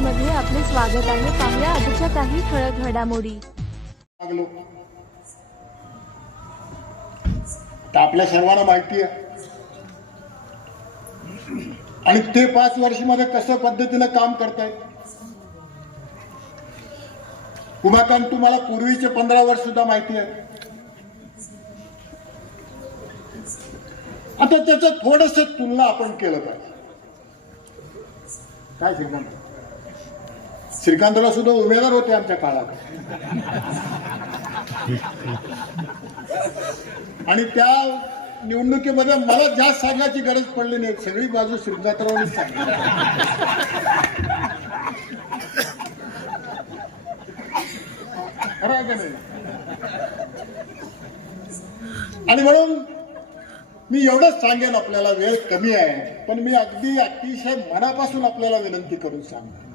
स्वागत आहे. पाहुया आजच्या काही ठळक घडामोडी. तर आपल्या सर्वांना माहिती आहे. आणि ते पाच वर्षमध्ये कसं पद्धतीनं काम करतायत? उमाकांत तुम्हाला पूर्वीचे पंधरा वर्ष सुद्धा माहिती आहे. आता त्याचं थोडस तुलना आपण केलं पाहिजे. काय श्रीकांत श्रीकांतला सुद्धा उमेदवार होते आमच्या काळात. आणि त्या निवडणुकीमध्ये मला जास्त सांगायची गरज पडली नाही. सगळी बाजू श्रीनाथरावांनीच सांगितली. खरं का नाही? आणि म्हणून मी एवढंच सांगेन आपल्याला वेळ कमी आहे. पण मी अगदी अतिशय मनापासून आपल्याला विनंती करून सांगतो.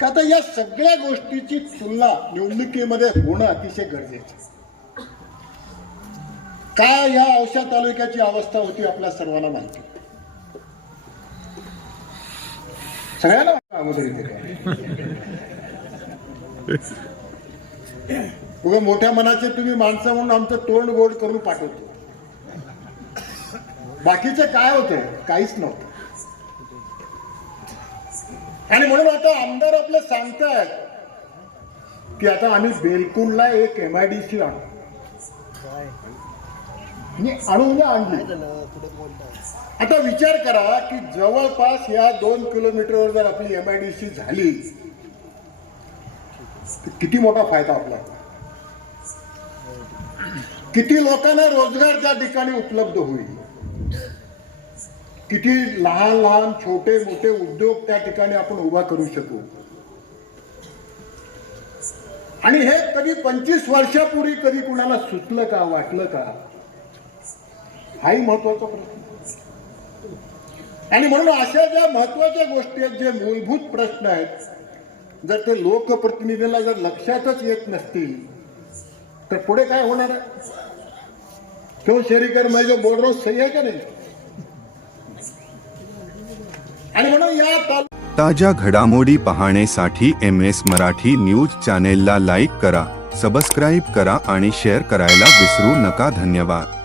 का आता या सगळ्या गोष्टीची तुलना निवडणुकीमध्ये होणं अतिशय गरजेचं काय या औषध तालुक्याची अवस्था होती आपल्या सर्वांना माहिती सगळ्यांना अगोदर इथे उगा मोठ्या मनाचे तुम्ही माणसं म्हणून आमचं तोंड गोड करून पाठवतो. बाकीचं काय होतं? काहीच नव्हतं. आणि म्हणून आता आमदार आपलं सांगतायत की आता आम्ही बेलकुंडला एक एम आय डी सी आणू. आणून आणू म्हणजे आणली. आता विचार करा की जवळपास या दोन किलोमीटरवर जर आपली एम आय डी सी झाली किती मोठा फायदा आपला? किती लोकांना रोजगार त्या ठिकाणी उपलब्ध होईल? किती लहान लहान छोटे मोठे उद्योग त्या ठिकाणी आपण उभा करू शकू? आणि हे कधी पंचवीस वर्षापूर्वी कधी कुणाला सुचलं का वाटलं का? हाही महत्त्वाचा प्रश्न. आणि म्हणून अशा ज्या महत्त्वाच्या गोष्टी आहेत जे मूलभूत प्रश्न आहेत जर ते लोकप्रतिनिधीला जर लक्षातच येत नसतील तर पुढे काय होणार आहे? क्यों शेरीकर मैं जो बोल रहा हूं सही है का नहीं? आणि म्हणून या ताज्या घडामोडी पाहण्यासाठी एम एस मराठी न्यूज चॅनेलला लाईक करा सबस्क्राईब करा आणि शेअर करायला विसरू नका. धन्यवाद.